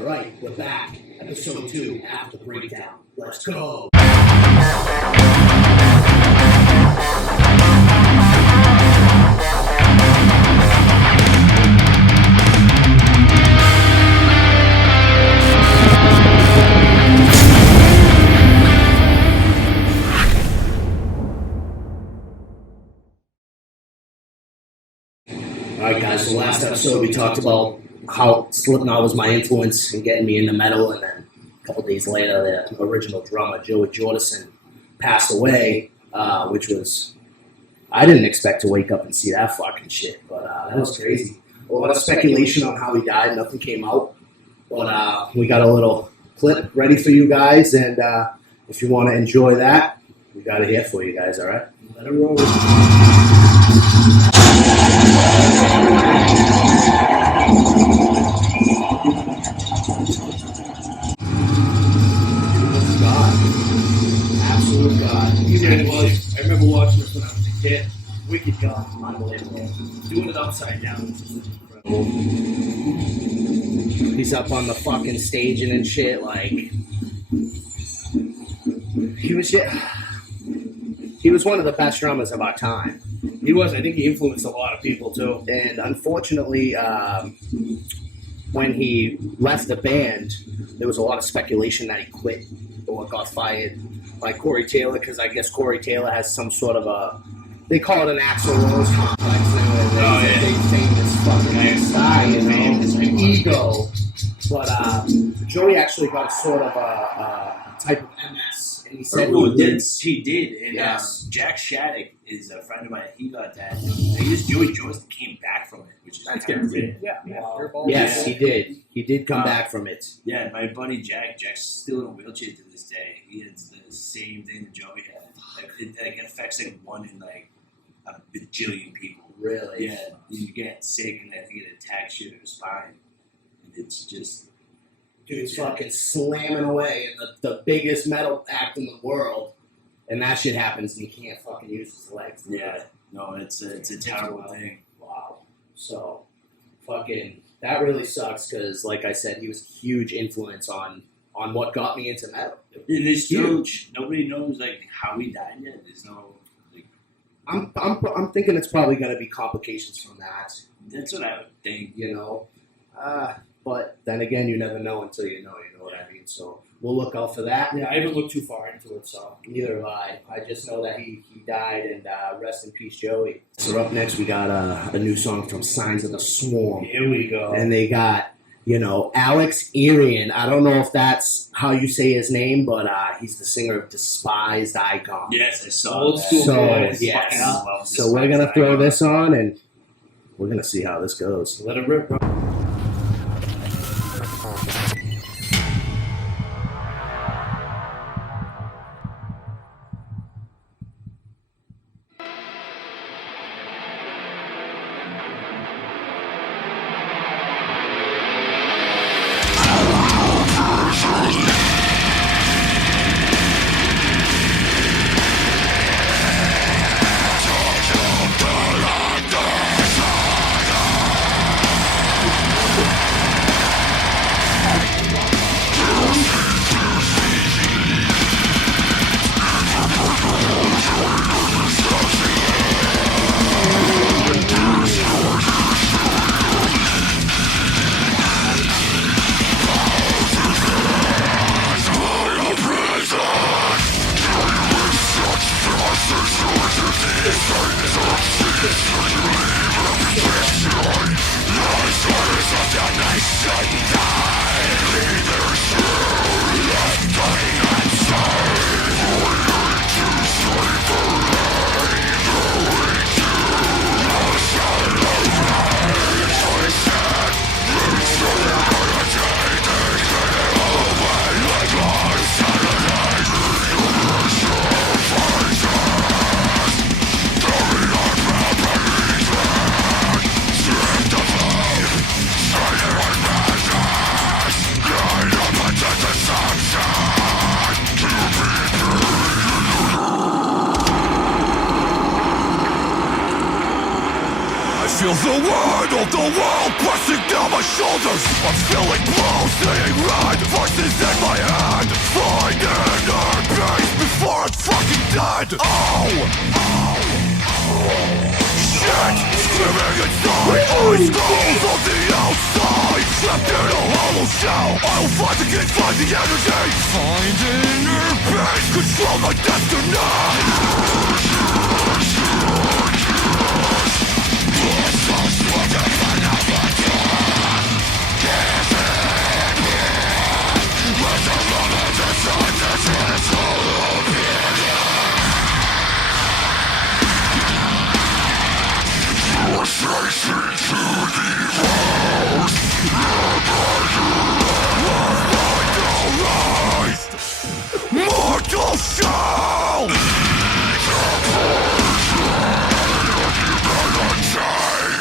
All right, we're back. Episode 2, After Breakdown. Let's go. Alright guys, so last episode we talked about how Slipknot was my influence in getting me into metal, and then a couple days later the original drummer, Jordison, passed away, which was, I didn't expect to wake up and see that fucking shit, but that was crazy. A lot of speculation on how he died, nothing came out, but we got a little clip ready for you guys, and if you want to enjoy that, we got it here for you guys, alright? Let it roll. Absolute God. It was. I remember watching it when I was a kid. Wicked God. Unbelievable. Doing it upside down, which is incredible. He's up on the fucking staging and shit, like he was one of the best drummers of our time. He was. I think he influenced a lot of people too. And unfortunately, when he left the band, there was a lot of speculation that he quit or got fired by Corey Taylor, because I guess Corey Taylor has some sort of they call it an Axl Rose complex now. They think this fucking style, you know, his ego. But Joey actually got sort of a type of MS, and he said he did. And yes. Jack Shattuck is a friend of mine. He got that. I guess Joey Jordison came back from it, which is That's kind of good. weird. Yeah. Yes, he did. He did come back from it. Yeah, my buddy Jack's still in a wheelchair to this day. He has the same thing that Joey had. It affects like 1 in like a bajillion people. Really? Yeah, you get sick and I think it attacks your spine. And it's just... Dude's fucking slamming away in the biggest metal act in the world, and that shit happens and he can't fucking use his legs. Yeah, no, it's a terrible thing. Wow. So, fucking, that really sucks because, like I said, he was a huge influence on what got me into metal. It is huge. Nobody knows like how he died yet. There's no like. I'm thinking it's probably going to be complications from that. That's what I would think. You know, but then again, you never know until you know. You know what I mean? So we'll look out for that. Yeah, I haven't looked too far into it, so neither have I. I just know that he died, and rest in peace, Joey. So up next, we got a new song from Signs of the Swarm. here we go. And they got, Alex Arian. I don't know if that's how you say his name, but he's the singer of Despised Icon. Yes, I saw Old that. school So, boys. yes. So we're going to throw this on, and we're going to see how this goes. Let it rip, bro. Feel the weight of the world pressing down my shoulders. I'm feeling blue, seeing red, voices in my head. Find inner peace before I'm fucking dead. Shit, screaming inside. Ice cold on the outside. Trapped in a hollow shell. I'll fight the king, find the energy. Find inner peace, control my destiny. Mortal shell!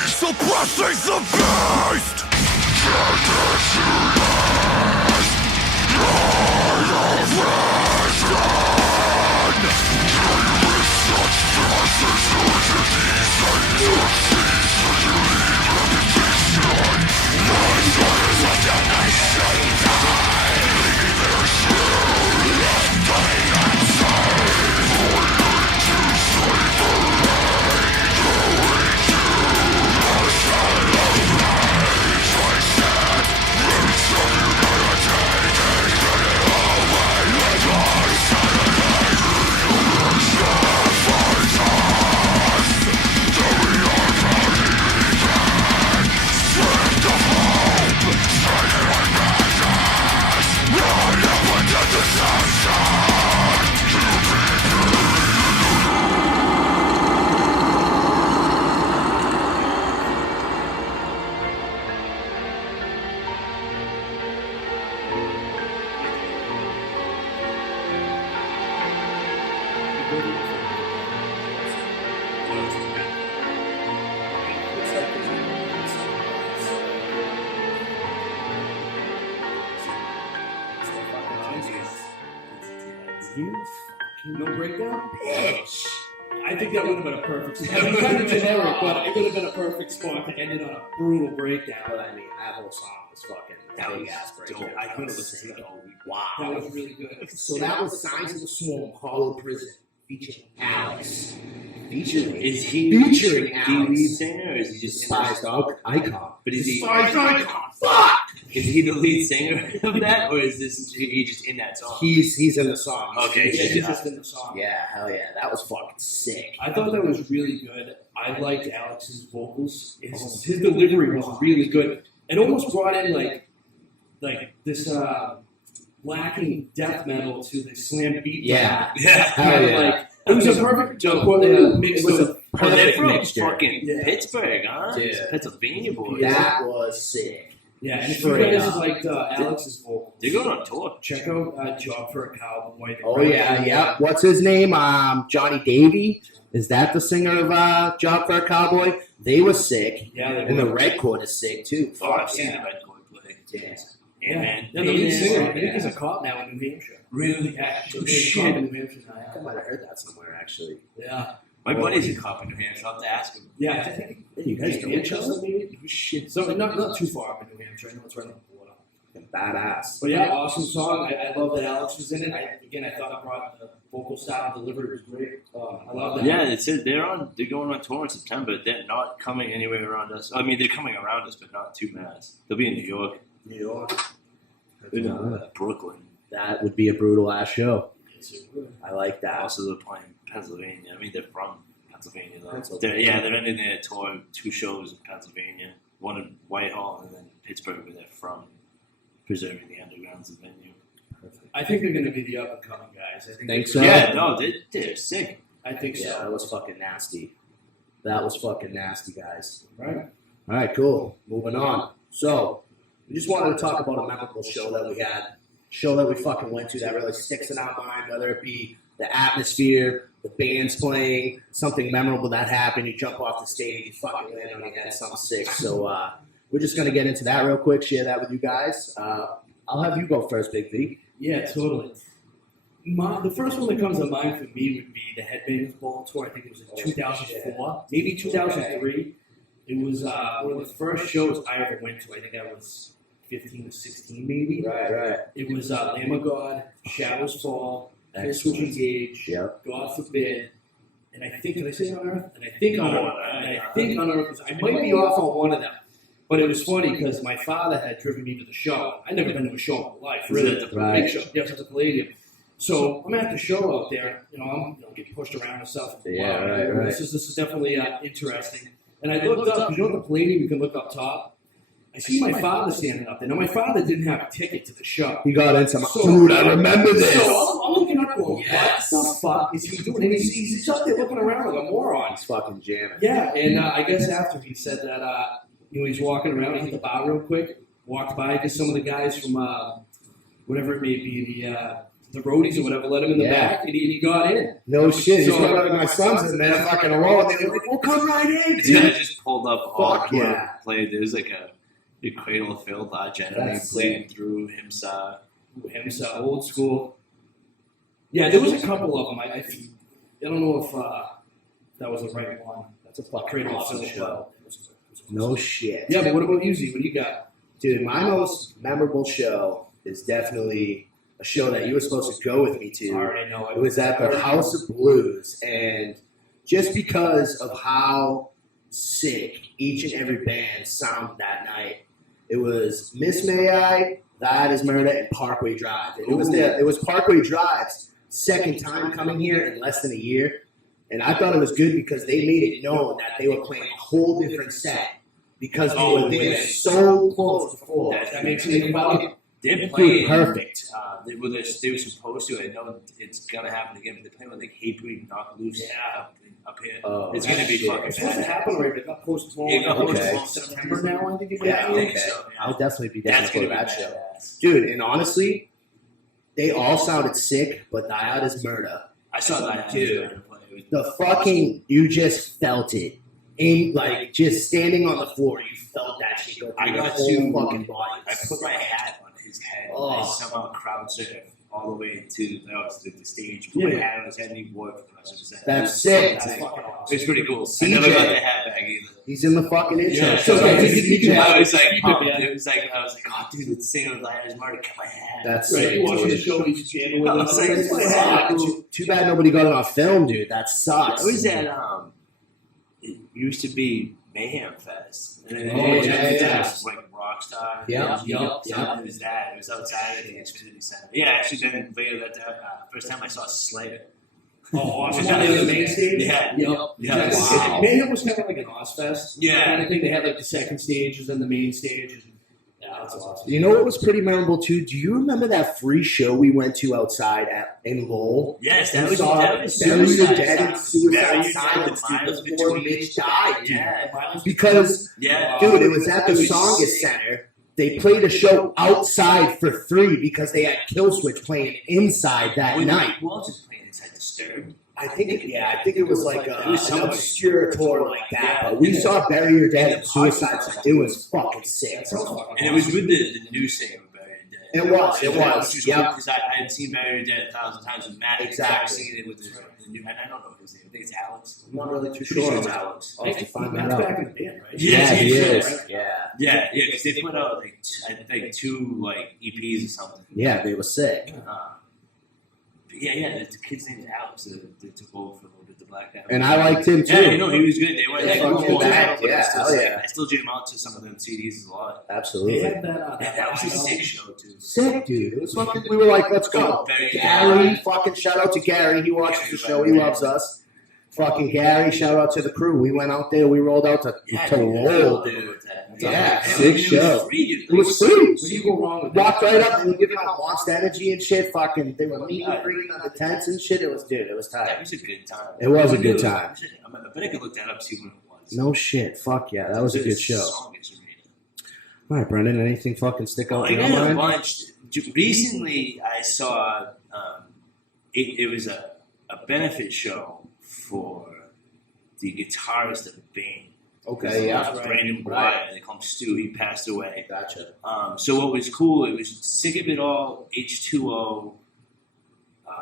Suppressing the beast! No breakdown? Bitch. I think that would have been a perfect spot. I mean, kind of generic, but it would have been a perfect spot to end it on a brutal breakdown. But I mean, that whole song was fucking That big was ass dope. breakdown. I could have listened to that all week. Wow. That was really good. So that was Signs of the Swarm, Hollow Prison, featuring Alex. Featuring Is he Featuring the Alex. lead singer, or is he just Despised Icon. But is he? Despised Icon. Fuck! Is he the lead singer of that, or is he just in that song? He's in the song. Okay, Yeah, yeah. he's just in the song. Yeah, hell yeah. That was fucking sick. I thought that was really good. I liked Alex's vocals. His delivery was really good. It almost brought in like this lacking death metal to the slam beat. Yeah. Yeah. Hell yeah. Like, it was a perfect mix. It was a Oh, they're perfect from mixture. fucking Yeah. Pittsburgh, huh? Dude. Pennsylvania boys. That was sick. Yeah, and if you Straight guys up. liked Alex's vocals, They're going on tour. check out Job for a Cowboy. Oh yeah, yeah. What's his name? Johnny Davey. Is that the singer of Job for a Cowboy? They were sick. Yeah, they And the were. Red Chord is sick too. Oh, I've Fuck seen yeah. the Red Chord play. Yeah. Yeah, man. Yeah, the lead singer. I think Yeah. he's a cop now in New Hampshire. Really? Yeah, Oh, he's a shit. cop in New Hampshire now. I might have heard that somewhere actually. Yeah. My buddy's a cop in New Hampshire. I'll have to ask him. Yeah, I think You guys know each other? maybe? Shit. So not too far up in New Hampshire. I know it's right on the border. Badass. But yeah, awesome song. I love that Alex was in it. I thought it brought the vocal style and delivery was great. I love that. Yeah, it said they're going on tour in September. They're not coming anywhere around us. I mean, they're coming around us, but not too Mass. They'll be in New York, New York. Brooklyn. That would be a brutal ass show. I like that. Also, they're playing Pennsylvania. I mean, they're from Pennsylvania, though. Pennsylvania. They're ending their tour 2 shows in Pennsylvania, one in Whitehall and then Pittsburgh, where they're from, preserving the undergrounds of the venue. I think they're going to be the up and coming guys. I Think so? Yeah, no, they're sick. I think Yeah, so. that was fucking nasty. That was fucking nasty, guys. Right. All right, cool. Moving on. So, we just wanted to talk about a memorable show that we had. Show that we fucking went to that really sticks in our mind, whether it be the atmosphere, the band's playing, something memorable that happened, you jump off the stage, you fucking land on your head, something sick. So, we're just going to get into that real quick, share that with you guys. I'll have you go first, Big V. Yeah, totally. The first one that comes to mind for me would be the Headbangers Ball tour. I think it was in 2004, maybe 2003. It was one of the first shows I ever went to. I think I was 15 or 16, maybe. Right. It was Lamb of God, Shadows Fall, Kill Switch Engage, Yep. God Forbid, and I think, did I say on Earth? And I think on Earth. And I think on Earth. I might be off on one of them. But it was funny because my father had driven me to the show. I'd never been to a show in my life, really. Is that the Right. Big show. Yeah, it was at the Palladium. So I'm at the show out there. I'm getting pushed around and stuff. Yeah, Wow, right. This is definitely interesting. And I looked up, because at the Palladium, you can look up top. I see my father standing up there. Now, my father didn't have a ticket to the show. He got into my So- dude. I remember this. So I'm looking up, going, what the fuck is he doing? And he's up there looking around like a moron. He's fucking jamming. Yeah, and I guess after he said that, he's walking around, he hit the bar real quick, walked by, because some of the guys from whatever it may be, the roadies or whatever, let him in the back, and he got in. No shit. He's So- got like my sons in there fucking alone. They were like, "Well, come right in, This guy dude." just pulled up all Fuck the yeah. played. There's like a Cradle of Filth, Jenny That's playing through Himsa. Himsa, old school. Yeah, there was a couple of them. I don't know if that was the right one. That's a fucking Cradle of awesome Filth, show. but it was No shit. Yeah, but what about you, Z? What do you got? Dude, my most memorable show is definitely a show that you were supposed to go with me I to. already know. It was at the House of Blues, and just because of how sick each and every band sounded that night, it was Miss May I, That Is Murder, and Parkway Drive. And it was Parkway Drive's second time coming here in less than a year, and I thought it was good because they made it known that they were playing a whole different set because they were there so close before. That makes me think about it. They're Dude, playing. perfect. They were supposed to. I know it's gonna happen again, but they're playing with like Hatebreed, Knock Loose up here. Oh, It's gonna be shit. fucking It's supposed to bad. happen already. It got postponed. It got postponed. September now, I think it Yeah, might be. I think okay. so, yeah. I'll definitely be down That's for gonna be that show. badass. Dude, and honestly, they all sounded sick, but Die Out Is Murder. I saw that Dude. play. The fucking, you just felt it. In, like, just standing on the floor, you felt that shit go through I your got whole to- fucking body. I put my hat on his head. Oh. I somehow crowd surfed all the way to the stage. Put my Yeah. hat on his head and he wore it for the rest of the set. That's sick. That's fucking awesome. It's pretty cool. CJ. I never got the hat back either. He's in the fucking intro. Yeah, So so that's he's- CJ. he's- I was like, Keep it, pumped. man. It was like, I was like, oh, dude, it's singing with Lions Marty, get my hat. That's Right, sick. you watching the dude. show, he's jamming with I us. was like, That's my it's hat. Too bad nobody got it on film, dude. That I sucks. was at it used to be Mayhem Fest. And then Oh, it yeah. was like Rockstar. Yeah. It was that. It was outside of the Xfinity Center. Yeah, actually, then later that first time I saw Slayer. Oh, awesome. One day on the main stage? Yeah. Yep. Yeah. Wow. Mayhem was kind of like an Ozfest. Yeah. Kind of thing. They had like the second stages and the main stages. Yeah, that's awesome. You know what was pretty memorable too? Do you remember that free show we went to outside in Lowell? Yes, We that was saw that was Bury the Suicide Dead and Silence. Suicide Bury the Silence, Dead, dude, miles before between Mitch died, dude. Yeah. Because, Yeah. dude, it was at the It was Songus sick. Center. They played a show outside for free because they had Killswitch playing inside that night. Who else is playing inside Disturbed? I think it was like It was an somebody. obscure tour like that. Yeah. But we saw Bury Your Dead and Suicide Silence. It was fucking sick. And it was with the new singer of Bury Your Dead. It was, yep. Because I had seen Bury Your Dead 1,000 times with Matt. Exactly. Singing it with the new, and I don't know his name. I think it's Alex. I'm not really too Pretty sure. it's Alex. I'll have to find that Matt's out. back in the band, right? Yeah, he he is. Right? Yeah. Yeah, because they put out like I think 2 like EPs or something. Yeah, they were sick. But yeah, the kid's name is Alex. They took over for a little bit, the black guy. And I liked him too. Yeah, you know, he was good. They went Yeah, like, fuck full yeah. metal, but Yeah, I still, hell yeah. I still jam out to some of them CDs a lot. Absolutely. They had that. That was a sick show too. Sick, dude. It was fucking. We were like, let's go. Gary, fucking shout out to Gary. He watches the show. He loves us. Fucking Gary, shout out to the crew. We went out there. We rolled out to Lowell, dude. Yeah, sick show. It was free. What do you go wrong with Walked that? right up and we giving out Monster Energy and shit. Fucking, they were meet and greeting on the tents and shit. It was, dude. It was That tight. was a good time. It was a good time. I bet I could look that up, see when it was. No shit. Fuck yeah, that was a good show. Songus Arena. All right, Brendan. Anything fucking stick out I in your got a mind? bunch. Recently, I saw it was a benefit show for the guitarist of Bane. Okay, yeah. Brandon Blythe. They call him Stu. He passed away. Gotcha. So what was cool, it was Sick of It All, H2O,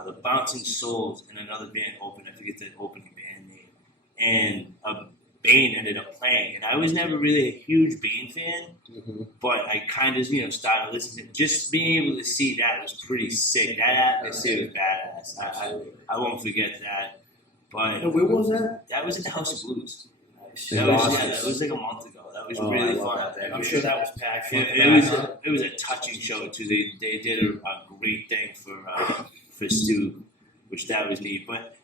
the Bouncing Souls, and another band opened. I forget the opening band name. And a Bane ended up playing, and I was never really a huge Bane fan, but I kind of started listening. Just being able to see that was pretty sick. That atmosphere was badass. I won't forget that. But And where was that? that was at the House of Blues. In That was Boston. like a month ago. That was Oh, I really love fun. that venue. I'm sure that was packed. It was a touching show too. They did a great thing for Stu, which that was neat. But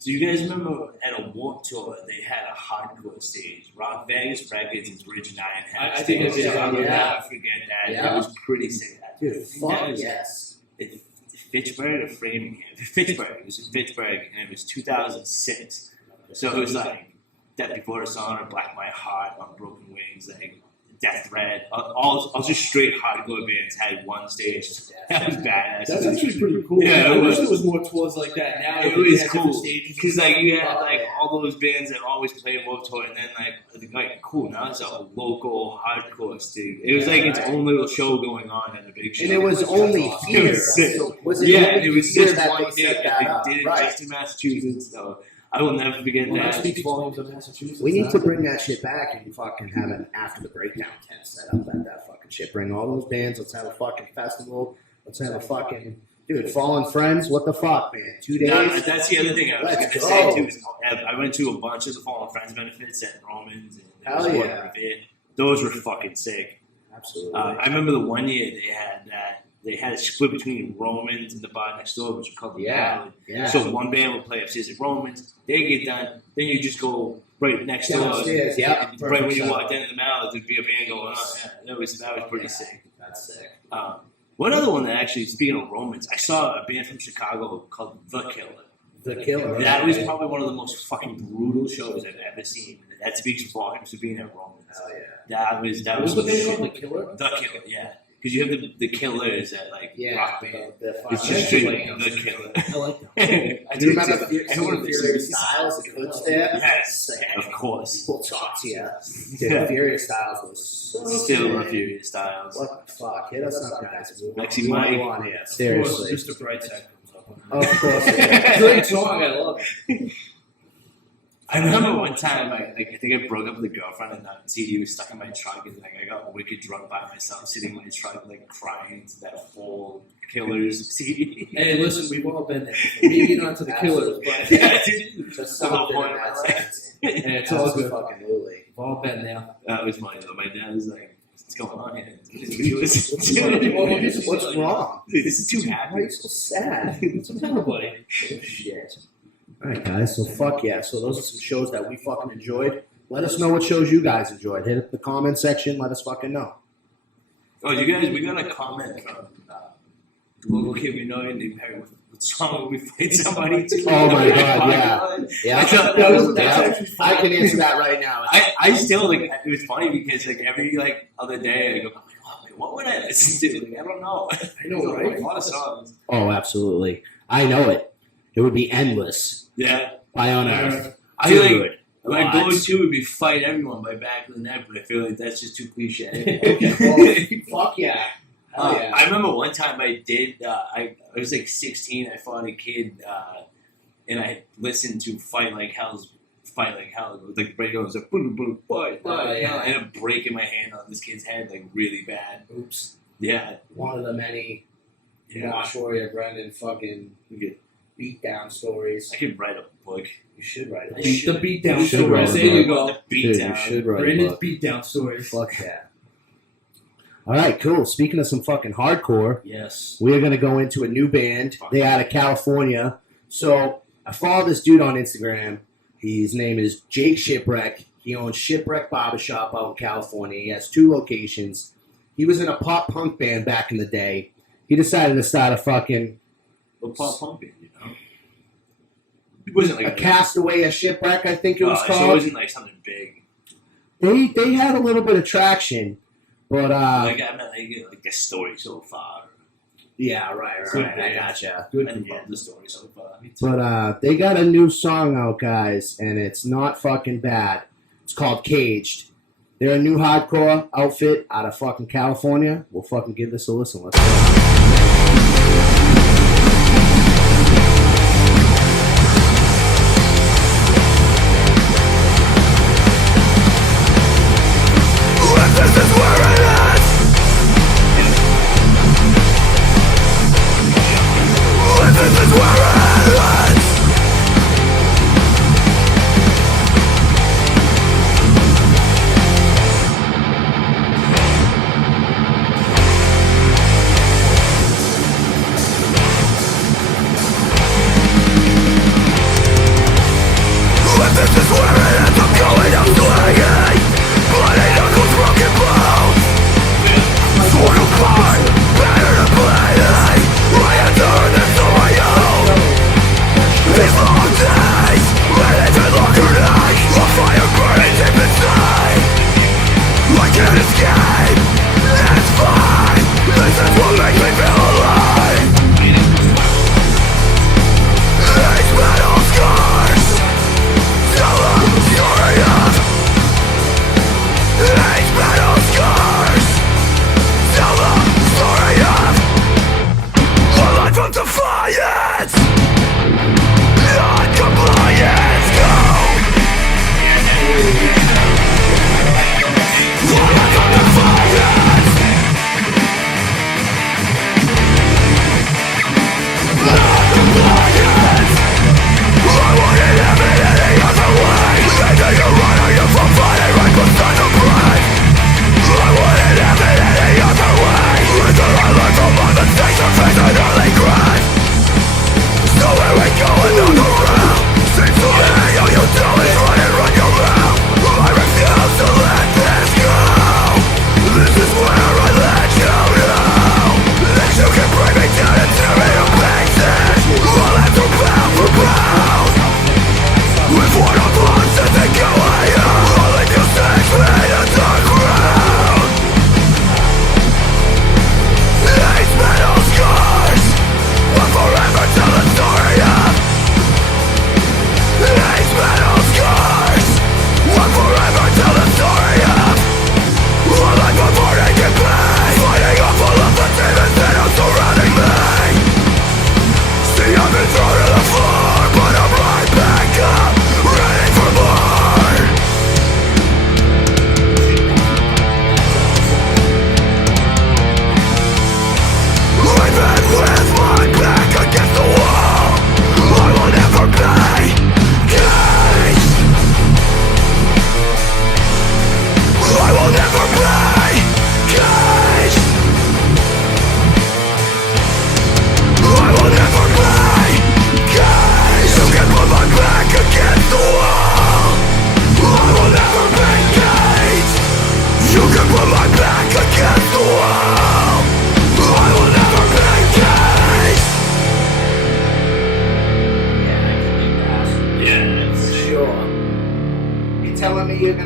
do you guys remember at a Warped Tour they had a hardcore stage? Rock Vegas Records and Bridge 9 had I think I did. I will Yeah. never forget that. Yeah. It was pretty sick. Dude, That fuck was- yes. Fitchburg or Framingham? Fitchburg. It was in Fitchburg, and it was 2006. So it was like Death Before Dishonor, Black My Heart, Unbroken Wings, like Death Threat. All just straight hardcore bands had one stage. That was badass. That's actually pretty cool. Yeah, I it wish was. there was more tours like that now. It where they was have different cool stages and because like stuff. you had like all those bands that always play Warped Tour, and then like cool now it's a local hardcore stage. It was like its own little show going on at a big show. And it was only It here. was sick. Was it Yeah, only and it was here just that one they day. set that They up? did it Right. just in Massachusetts, so I will never forget Well, that that. speaks volumes of Massachusetts. We need to bring that shit back and fucking have an after the breakdown tent set up at that fucking shit. Bring all those bands. Let's have a fucking festival. Let's have a fucking dude. Fallen Friends. What the fuck, man? 2 days. Yeah, that's the other thing I was Let's going to go. say too. Is I went to a bunch of the Fallen Friends benefits at Romans and there was Hell one yeah. at Revere. Those were fucking sick. Absolutely. I remember the one year they had a split between Romans and the bar next door, which was called the Yeah. Ballad. yeah. So one band would play upstairs at Romans, they get done, then you just go right next door. Downstairs, yeah. And right when you Perfect walked into the Mallard, there'd be a band going on. Yeah, that was pretty sick. That's sick. One other one that actually, speaking of Romans, I saw a band from Chicago called The Killer. The Killer. That was probably one of the most fucking brutal shows I've ever seen. That speaks volumes for being at Romans. Hell yeah. That was What was the some band shit. called? The Killer? The Killer, yeah. Because you have the Killers at like Yeah. rock band. The It's fucking just straight The Killer. I like that. I Do you remember too. Everyone the Furious Styles, the Good Step? Yes, Sick. of course. We'll talk to you. Yeah. Dude, Furious Styles was so Still sick. love Furious Styles. What the fuck? Hit us up, guys. Lexi We want Mike. you on here. Of Seriously. course, Mr. Brightside comes up. Of course. Yeah. Great song. I love it. I remember one time, I think I broke up with a girlfriend, and that CD was stuck in my trunk, and like I got wicked drunk by myself, sitting in my trunk, like crying to that whole Killers CD. Hey, listen, we've all been there. Maybe not to the Killers, but Yeah, dude. Just The whole something point in of my that life. sense. hey, it's all good. Fucking Lily. We've all been there. That was funny though. My dad was like, "What's going on here? What do you listen to? What's wrong? Dude, this is too Why are happy." you so sad? What's the matter, buddy? Shit. Alright, guys, so fuck yeah. So those are some shows that we fucking enjoyed. Let us know what shows you guys enjoyed. Hit up the comment section. Let us fucking know. Oh, you guys, we got a comment from local kid we know in New Perry. What song we played somebody to? Oh my God, yeah. Yeah. I thought That's Yeah. actually I funny. can answer that right now. I still like it was funny because like every like other day I go, oh, wait, what would I listen to? Like, I don't know. I know, right? A lot of songs. Oh, absolutely. I know it. It would be endless. Yeah. By on Earth. I like Dude, my what? go-to would be "Fight Everyone" by Back of the Net, but I feel like that's just too cliche. Fuck yeah. Hell yeah. I remember one time I did. I was like 16. I fought a kid, and I listened to "Fight Like Hell." Like the radio was like boom, boom, fight, fight. yeah. I ended up breaking my hand on this kid's head like really bad. Oops. Yeah, One of the many yeah. Wash Warrior Brendan fucking beatdown stories. I could write a book. You should write it. The beatdown You should write stories. a There you book. go. The Dude, you beatdown. should write a Brandon's book. beatdown stories. Fuck yeah. All right, cool. Speaking of some fucking hardcore, Yes. we are going to go into a new band. They out of California. So I follow this dude on Instagram. His name is Jake Shipwreck. He owns Shipwreck Barbershop out in California. He has 2 locations. He was in a pop punk band back in the day. He decided to start a fucking Well, pop punk band, you know. It wasn't like a Castaway, a Shipwreck, I think it was So it called. wasn't like something big. They had a little bit of traction, but Like I meant like the story so far. yeah, right. I gotcha. Good. I love the story so far. But they got a new song out, guys, and it's not fucking bad. It's called Caged. They're a new hardcore outfit out of fucking California. We'll fucking give this a listen. Let's go.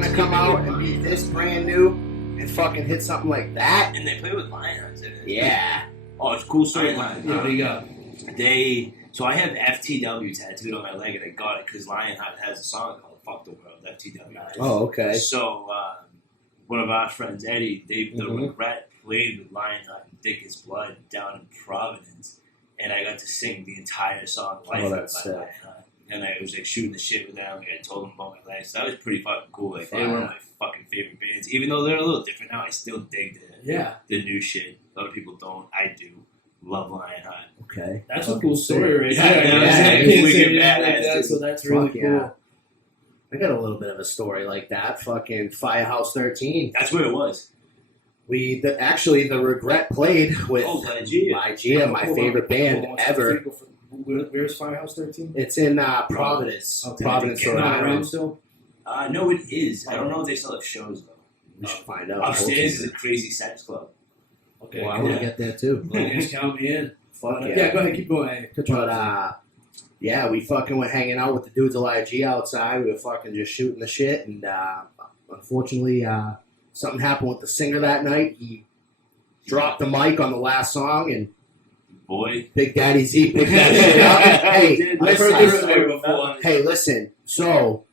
gonna come out and be this brand new and fucking hit something like that. And they play with Lionhearts in it. Yeah. Oh, it's a cool storyline. Yeah, there you go. So I have FTW tattooed on my leg, and I got it because Lionheart has a song called "Fuck the World." FTW. Oh, okay. So one of our friends, Eddie, the Mhm. Regret played with Lionheart and Thick as Blood down in Providence, and I got to sing the entire song "Life" by that's sick. Lionheart. And I was like shooting the shit with them. I told them about my life. So that was pretty fucking cool. Like they're one of my fucking favorite bands. Even though they're a little different now, I still dig the new shit. A lot of people don't. I do. Love Lionheart. Okay. That's a cool story right Yeah, there. yeah, I yeah. can't We say get anything badass, like that, dude. so that's really Fuck cool. yeah. I got a little bit of a story like that. Fucking Firehouse 13. That's where it was. Actually, the Regret played with Lygia. Lygia, my Hold on. favorite band Hold on, ever. Where's Firehouse 13? It's in Providence. Okay. Providence, Not Rhode around Island. still? No, it is. I don't know if they still have shows though. We should find out. Upstairs is a crazy sex club. Okay. Well, I want to get there too. Just count me in. Fuck yeah. Yeah, go ahead, keep going. But yeah, we fucking were hanging out with the dudes of IG outside. We were fucking just shooting the shit, and unfortunately, something happened with the singer that night. He dropped the mic on the last song, and Boy. Big Daddy Z picked that shit up. Hey, I've heard this story before. Hey, listen. So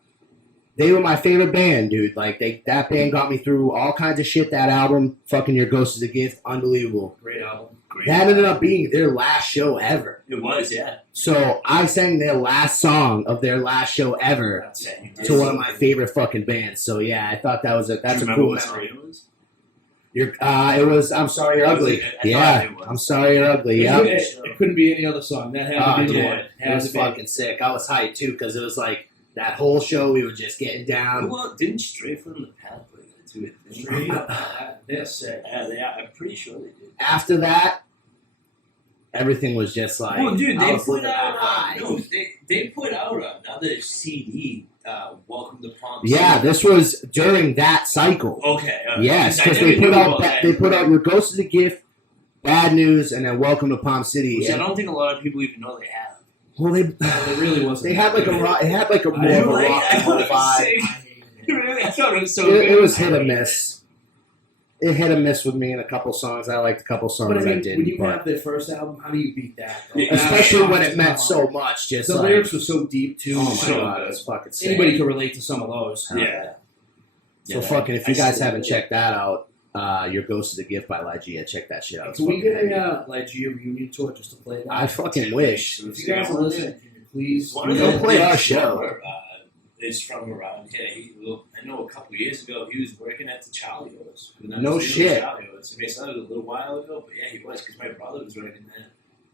they were my favorite band, dude. Like that band got me through all kinds of shit. That album, fucking Your Ghost is a Gift, unbelievable. Great album. Great. That ended up being their last show ever. It was, yeah. So I sang their last song of their last show ever That's it. You did. to one of my favorite fucking bands. So yeah, I thought that's Do a you remember cool what song memory. it was? It was I'm Sorry You're Was Ugly. it? I thought Yeah, it was. I'm Sorry You're Ugly. Yeah. It couldn't be any other song. That had to be the yeah. one. It Had was to be. fucking sick. I was hyped too because it was like that whole show we were just getting down. Well, didn't Stray from the Path play that too? Straight up. They're sick. Yeah, they are. I'm pretty sure they did. After that, everything was just like. Well, dude, I they was put living out that high. they put out another CD. Welcome to Palm City. Yeah, this was during that cycle. Okay. Yes, I because never they put knew out about that. they put out Your Ghost is a Gift, Bad News, and then Welcome to Palm City. Which I And- don't think a lot of people even know they have. well, they It really wasn't. they had like a rock. It had like a more of a Really? rock I and roll thought it was vibe. sick. Really? I thought it was so good. It was hit or miss. It hit or miss with me in a couple songs. I liked a couple songs But I mean, I when didn't. you But have their first album, how do you beat that? though? Yeah, especially when it meant so much. Just The like, lyrics were so deep too. oh my so god, good. it was fucking sick. Anybody could relate to some of those. Yeah. So Yeah, fucking, if I you guys still haven't do. checked that out, Your Ghost is a Gift by Lygia. Check that shit out. It's Can we fucking get heavy. a Lygia reunion tour just to play that? I fucking wish. If you guys are listening, can you please? One of Don't the play our big show. drummer, is from around here. I know a couple years ago he was working at the Charlie O's. No shit. Charlie O's. I mean, it's not a little while ago, but yeah, he was because my brother was working there.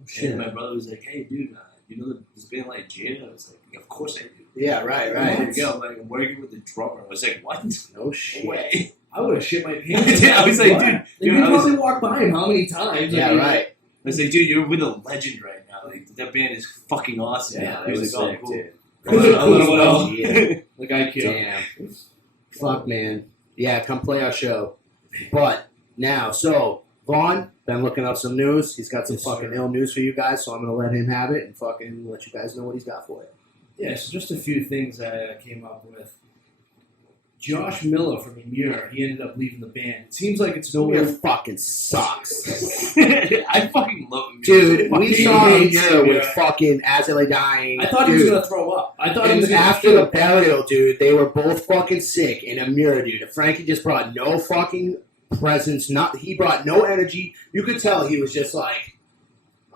Shit. And my brother was like, "Hey, dude, you know this band like Jada?" I was like, "Of course I do." Yeah, right, There right. you go. I'm like, I'm working with the drummer. I was like, "What? No No shit. way." I would have shit my pants. Yeah, I was like, What? dude, Like, you we know, I was- probably walked by him how many times? Yeah, Like, right. I was like, "Dude, you're with a legend right now. Like that band is fucking awesome." Yeah, he it was was like, "Oh, sick, cool." dude. A little well. Yeah. Like I killed. Damn. Fuck, man. Yeah, come play our show. But now, so Vaughn been looking up some news. He's got some Yes, fucking sir. ill news for you guys, so I'm gonna let him have it and fucking let you guys know what he's got for you. Yeah, so just a few things I came up with. Josh Miller from Emure, he ended up leaving the band. It seems like it's Your nowhere. fucking sucks. I fucking love him. Dude, we Fucking saw him hates here him, with yeah. fucking As I Lay Dying. I thought he was Dude. gonna throw up. I thought he was And gonna after the burial, dude, they were both fucking sick in a mirror, dude. Frankie just brought no fucking presence. He brought no energy. You could tell he was just like,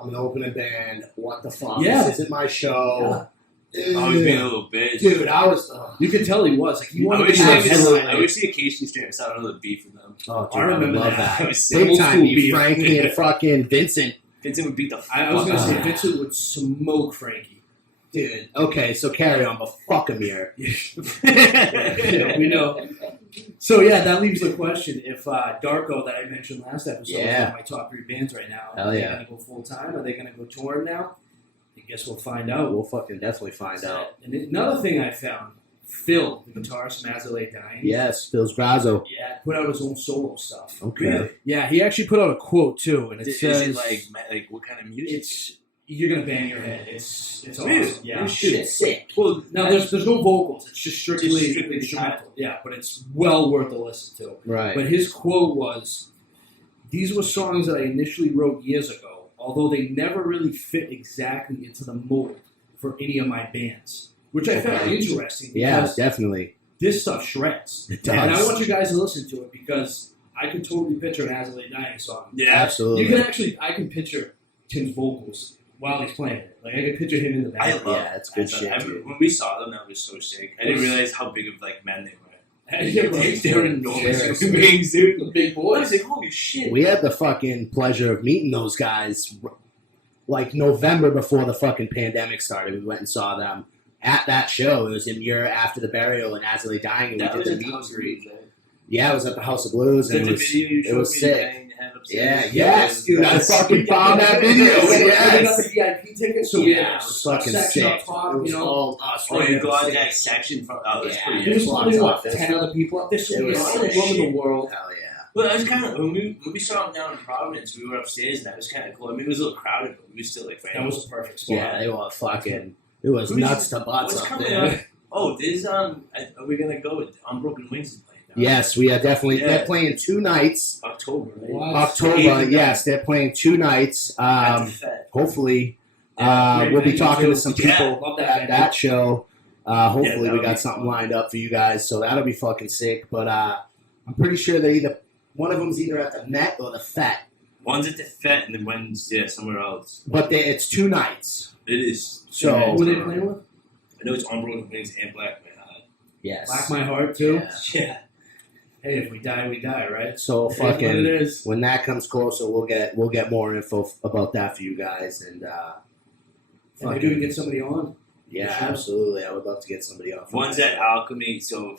I'm an opening band. What the fuck? Yeah. This isn't my show. I was being a little bitch. Dude, I was. You could tell he was like he I wanted wish to they be a was, headliner. I wish the Occasion Street started another beef with them. Oh, I remember love that. I was Big Old time, school you beef. Frankie and fucking Vincent. Vincent would beat the I was gonna fuck say out of him. Vincent would smoke Frankie. Dude, okay, so carry on, but fuck him here. Yeah, we know. So yeah, that leaves the question: if Darko that I mentioned last episode is Yeah. one of my top 3 bands right now, Hell are they yeah. going to go full time? Are they going to go touring now? I guess we'll find out. We'll fucking definitely find out. And another thing I found: Phil, the guitarist from As I Lay Dying, Yes, Phil's Grazo. yeah, put out his own solo stuff. Okay. Yeah, he actually put out a quote too, and it Is says it like what kind of music? it's you're gonna bang your head. It's Really? awesome. Yeah. Oh, Shit, it's sick. Well, Now there's no vocals. It's just strictly strictly instrumental. Yeah, but it's well worth a listen to. Right. But his quote was, "These were songs that I initially wrote years ago, although they never really fit exactly into the mold for any of my bands," which I found interesting Yeah, because definitely. this stuff shreds. It And I does. want you guys to listen to it because I can totally picture an As I Lay Dying song. yeah. Absolutely. You can actually, I can picture Tim's vocals while he's playing it. Like I can picture him in the I background. love Yeah, it's good I thought- shit, I- dude. When we saw them, that was so sick. I didn't realize how big of like men they were. They were enormous Seriously. human beings, dude. The big I boys. was like, holy shit. We had the fucking pleasure of meeting those guys like November before the fucking pandemic started. We went and saw them at that show. It was in year after the burial and As I Lay Dying, and That we was did a the meet and house greet. greet. Yeah, it was at the House of Blues, and That's it the was video you it showed was me sick. bang your head upstairs. Yeah, yes, dude, I That's- fucking found that video. We got Yes. the VIP ticket, so we had Yeah, a it was fucking section sick. up top, It was you know. all us. Oh, right you there. go out that section from. Oh, that's Yeah. pretty. There was It's probably locked what, up. 10 other people up there, so It we was had all the sick. room in the world. Hell yeah. Well, that was kind of when we saw them down in Providence. We were upstairs, and that was kind of cool. I mean, it was a little crowded, but we were still like. That was a perfect spot. Yeah, they were fucking. It was Who's- nuts to butts What's up coming there. up? Oh, there's Are we gonna go with Unbroken Wings is playing? Now? Yes, we are definitely. Yeah. They're playing 2 nights. October, right? What? October, 8th and yes, they're playing 2 nights. At the Fed. Hopefully, Great we'll be venue, talking too. to some Yeah, people love that at venue. that show. Hopefully, that we would got be something fun. lined up for you guys, so that'll be fucking sick. But I'm pretty sure they either one of them's either at the Met or the Fet. One's at the Fed, and then one's somewhere else. But it's 2 nights. It is. So- Who were they playing with? I know it's Unbroken Wings and Black Man Heart. Yes. Black My Heart, too. Yeah. Yeah. Hey, if we die, we die, right? So It is what it fucking is. when that comes closer, we'll get more info about that for you guys, and And maybe we can get somebody on. yeah, Sure. absolutely. I would love to get somebody on. for One's that. at Alchemy, so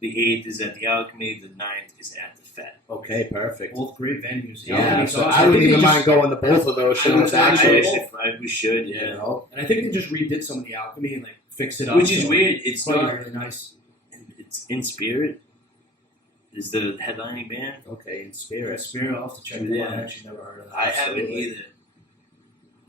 the 8th is at the Alchemy, the 9th is at the Fed. Okay, perfect. Both great venues. Yeah, It's so awesome. I wouldn't think even they mind going to both of those I shows. would Actually, say We should, you yeah. know? And I think they just redid some of the Alchemy and like fixed it up. Which is so weird. It's probably not. really nice. It's In Spirit. Is the headlining band? Okay, in Spirit, spirit. I'll have to check that Yeah. out. I actually never heard of that. I haven't Absolutely. either.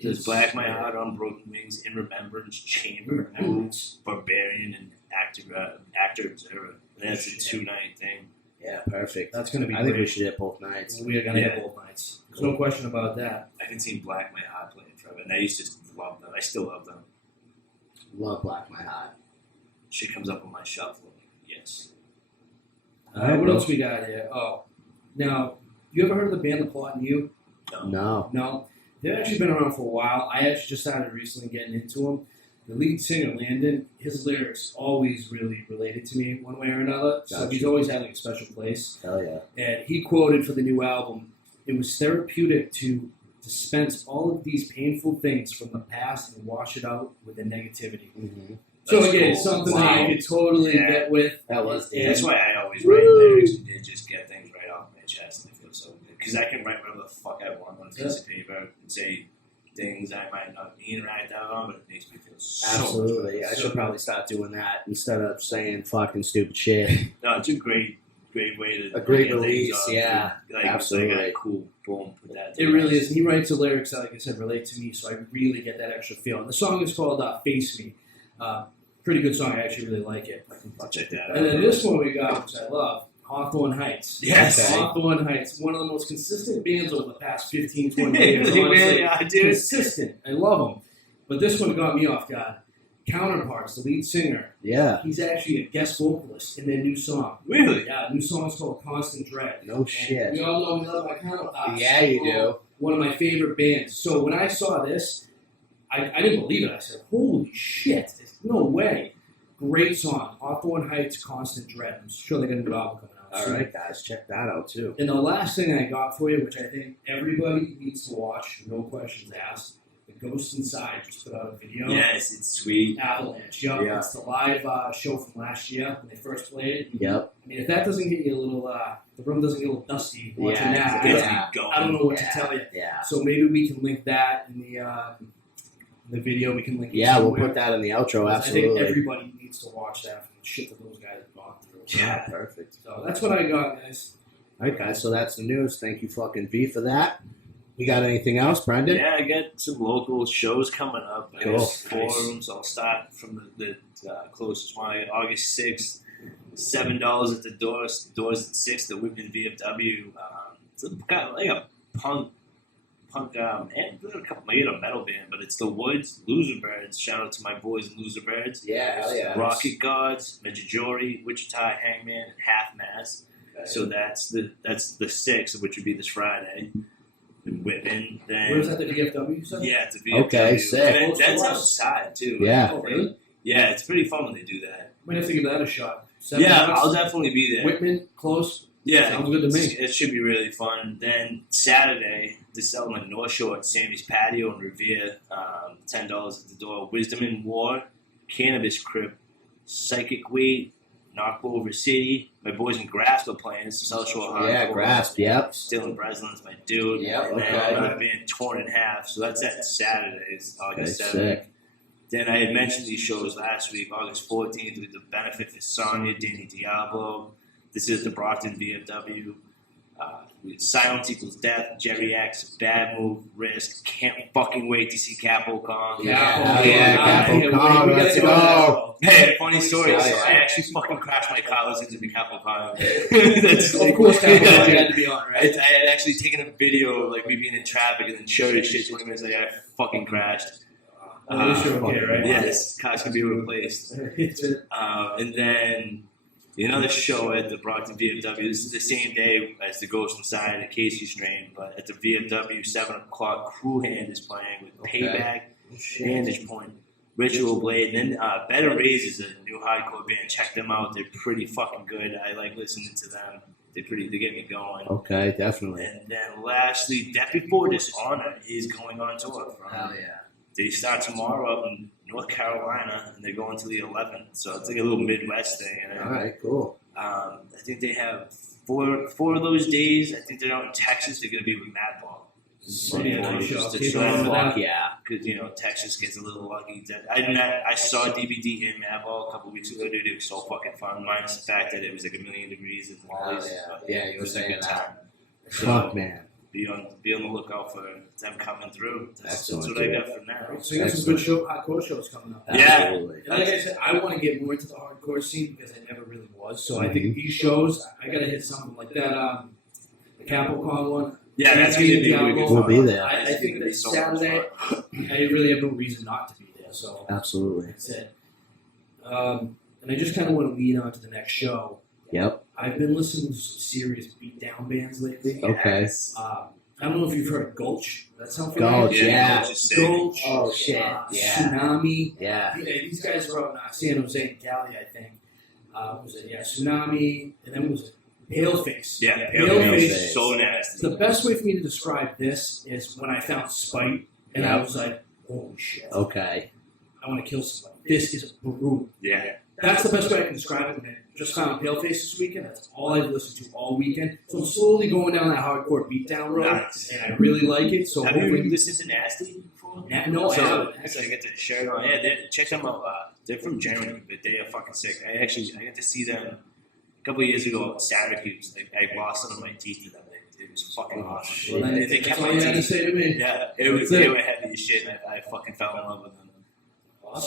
There's Black My Heart, Unbroken Wings, In Remembrance, Chamber, Moods, Barbarian, and Actor Observer. That's a 2-night thing. Yeah, perfect. That's going to be I think we great. should hit both nights. We are going to Yeah. hit both nights. There's no question about that. I haven't seen Black My Heart play in forever, and I used to love them. I still love them. Love Black My Heart. Shit comes up on my shuffle. Yes. What else we got here? Oh, now, you ever heard of the band The Plot and You? No. No. They've actually been around for a while. I actually just started recently getting into them. The lead singer, Landon, his lyrics always really related to me one way or another. So Gotcha. he's always had like a special place. Hell yeah. And he quoted for the new album, "It was therapeutic to dispense all of these painful things from the past and wash it out with the negativity." Mm-hmm. So That's again, cool. something that Wow. I could totally Yeah. get with. That was Yeah. That's why I always write Woo! lyrics and just get things right off my chest, and I feel so good. Because I can write whatever the fuck I want on a piece of paper and say things I might not mean right down, but it makes me feel so Absolutely. much I better. should probably start doing that instead of saying fucking stupid shit. No, it's a great way to A great get things release, off. yeah. Like, Absolutely. It's like a cool boom. Put that. It really is. And he writes the lyrics that, like I said, relate to me, so I really get that extra feel. And the song is called Face Me. Pretty good song. I actually really like it. I'll check that out. And then this one we got, which I love, Hawthorne Heights. Yes. Okay. Hawthorne Heights, one of the most consistent bands over the past 15, 20 years. They honestly. really are, dude. Consistent. I love them. But this one got me off guard. Counterparts, the lead singer, Yeah. he's actually a guest vocalist in their new song. Really? Yeah, new song's called Constant Dread. No And shit. we all know we love my counterparts. Yeah, you do. One of my favorite bands. So when I saw this, I didn't believe it. I said, holy shit, there's no way. Great song. Hawthorne Heights, Constant Dread. I'm sure they got a new album coming out All soon. right, guys, check that out too. And the last thing I got for you, which I think everybody needs to watch, no questions asked, The Ghost Inside just put out a video. Yes, it's sweet. Avalanche. Yep. Yeah. It's the live show from last year when they first played it. Yep. I mean, if that doesn't get you a little, the room doesn't get a little dusty watching Yeah, that, Gets Yeah. me going. I don't know what Yeah. to tell you. Yeah. So maybe we can link that in the video. We can link it Yeah, we'll somewhere. put that in the outro. I think Absolutely. everybody needs to watch that from the shit that those guys have gone through. Yeah. Perfect. So that's what I got, guys. All right, guys. So that's the news. Thank you, fucking V, for that. You got anything else, Brendan? Yeah, I got some local shows coming up. I Cool. guess 4 of them, so I'll start from the closest one. August 6th, $7 at the doors at 6, the Whitman VFW. It's kind of like a punk, and a metal band, but it's the Woods, Loser Birds. Shout out to my boys in Loser Birds. Yeah, hell yeah. Rocket Gods, Majority, Wichita Hangman, and Half Mass. So that's the 6th, which would be this Friday. In Whitman, then Where's that, the VFW, you said? yeah, it's a VFW. Okay, sick. And that's outside too. Yeah. Oh, really? Yeah, it's pretty fun when they do that. Might have to give that a shot. Yeah, $7? I'll definitely be there. Whitman, close. Yeah, Sounds good to me. It should be really fun. Then Saturday, this out in North Shore at Sammy's Patio in Revere, $10 at the door. Wisdom and War, Cannabis Crib, Psychic Weight, Knockable City. My boys in Grasp are playing. It's South Shore Hardcore. Yeah, Grasp, yep. Still in Breslin's my dude. Yep, and then okay. another band Torn in Half. So that's at Saturdays, August Okay, 7th. sick. Then I had mentioned these shows last week, August 14th, with the Benefit for Sonya, Danny Diablo. This is the Brockton VFW. Silence Equals Death, Jerry X, Bad Move, Risk. Can't fucking wait to see Capo Kong. Capo Kong, let's go. Hey, funny story. Oh, So yeah. I actually fucking crashed my car listening to the Capo Kong. That's Of course, Capo Kong had to be on, I right? had actually taken a video of like me being in traffic and then showed it shit 20 minutes later. I fucking crashed. At least you're okay, right? Yes, cars can be replaced. And then another show at the Brockton VFW. This is the same day as the Ghost Inside and Casey Strain, but at the VFW, 7 o'clock, Crew Hand is playing with Payback, Vantage Point, Ritual Blade, and then Better Rays is a new hardcore band. Check them out. They're pretty fucking good. I like listening to them. They get me going. Okay, definitely. And then lastly, Death Before Dishonor is going on tour. They start tomorrow up in North Carolina, and they're going to the 11th. So it's like a little Midwest thing. And All right, cool. I think they have four of those days. I think they're out in Texas. They're going to be with Madball. Fuck yeah. Because, Texas gets a little lucky. I saw DVD in Madball a couple weeks ago, dude. It was so fucking fun, minus the fact that it was like 1,000,000 degrees and Molly's. Yeah, you It were was a saying good that. time. Fuck, man. Be on the lookout for them coming through. That's Excellent, what I dude. got for now. So you got some good hardcore shows coming up. Yeah. Absolutely. And like I said, I want to get more into the hardcore scene because I never really was. So I think these shows, I got to hit something like that. The Capo Con one. Yeah, that's going to be really good. We'll be there. I think that Saturday, I really have no reason not to be there. So Absolutely. that's it. And I just kind of want to lead on to the next show. Yep. I've been listening to some serious beatdown bands lately. Okay. I don't know if you've heard of Gulch. That sound familiar? Gulch, yeah. Gulch. Oh, shit. Yeah. Tsunami. Yeah. Yeah, these guys are out in San Jose and Cali, I think. Was it? Yeah, Tsunami, and then was it Paleface? Yeah, Paleface. so nasty. The best way for me to describe this is when I found Spite, and I was like, holy shit. Okay. I want to kill somebody. This is brutal. Yeah. That's the best way I can describe it. Man. Just found Paleface this weekend. That's all I've listened to all weekend. So I'm slowly going down that hardcore beatdown road, Nice. and I really like it. So Have hopefully, you listened to Nasty before? No, I So haven't. I get the shirt on. Yeah, check them out. They're from Germany, but they are fucking sick. I got to see them a couple of years ago at Syracuse. I lost some of my teeth to them. It was fucking awesome. Well, they that's kept all my you had to teeth. say to me. Yeah, That's they it. were heavy as shit, and I fucking fell in love with them.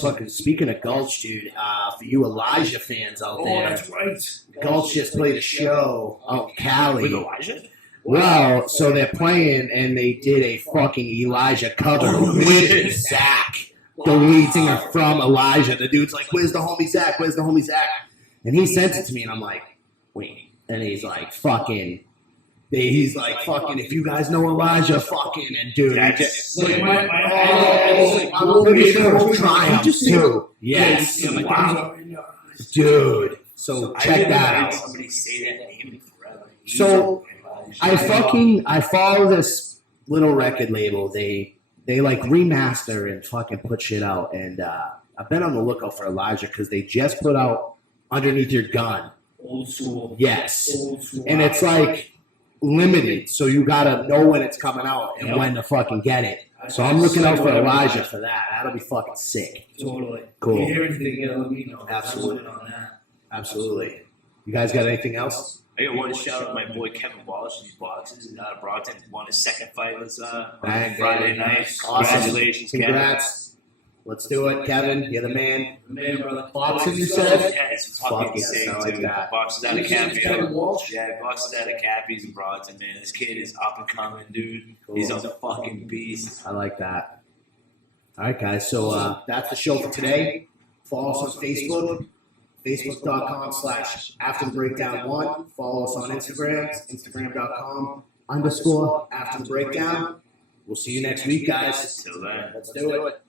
Fucking speaking of Gulch, dude, for you Elijah fans out Oh, there, that's right. Gulch just played a show out in With Cali. Elijah? Well, so they're playing and they did a fucking Elijah cover with Zach, the lead singer from Elijah. The dude's like, "Where's the homie Zach? Where's the homie Zach?" And he sent it to me, and I'm like, "Wait." And he's like, "Fucking." He's like, "Fucking, if you guys know Elijah, fucking," and dude, he just, Like, I'm pretty sure it's Triumph too. Yes, Wow. dude. So I check haven't that heard out. somebody say that name in forever. So, I follow this little record label. They like remaster and fucking put shit out, and I've been on the lookout for Elijah because they just put out Underneath Your Gun. Old school. Yes, Old school. and it's like limited, so you gotta know when it's coming out and Yep. when to fucking get it. So I'm looking out for Elijah for that. That'll be fucking sick. Totally. Cool. If you hear anything, let me know. Absolutely. I'm in on that. Absolutely. You guys got anything else? I want to shout out my boy Kevin Walsh. He boxes out of Brockton. Won his second fight was Bang, Friday baby. night. Awesome. Congratulations, Kevin. Congrats. Let's do it, Kevin. You're the man. Man, brother. Boxing, you said? Yeah, it's Fuck fucking yes, insane, I like dude. that. Boxes out of Kevin Cappy. Walsh. Yeah, boxes out of Cappies and Brockton, man. This kid is up and coming, dude. Cool. He's a fucking beast. I like that. All right, guys. So that's the show for today. Follow us on Facebook, facebook.com/afterthebreakdown1. Follow us on Instagram, instagram.com/afterthebreakdown. We'll see you next week, guys. Till then. Let's do it.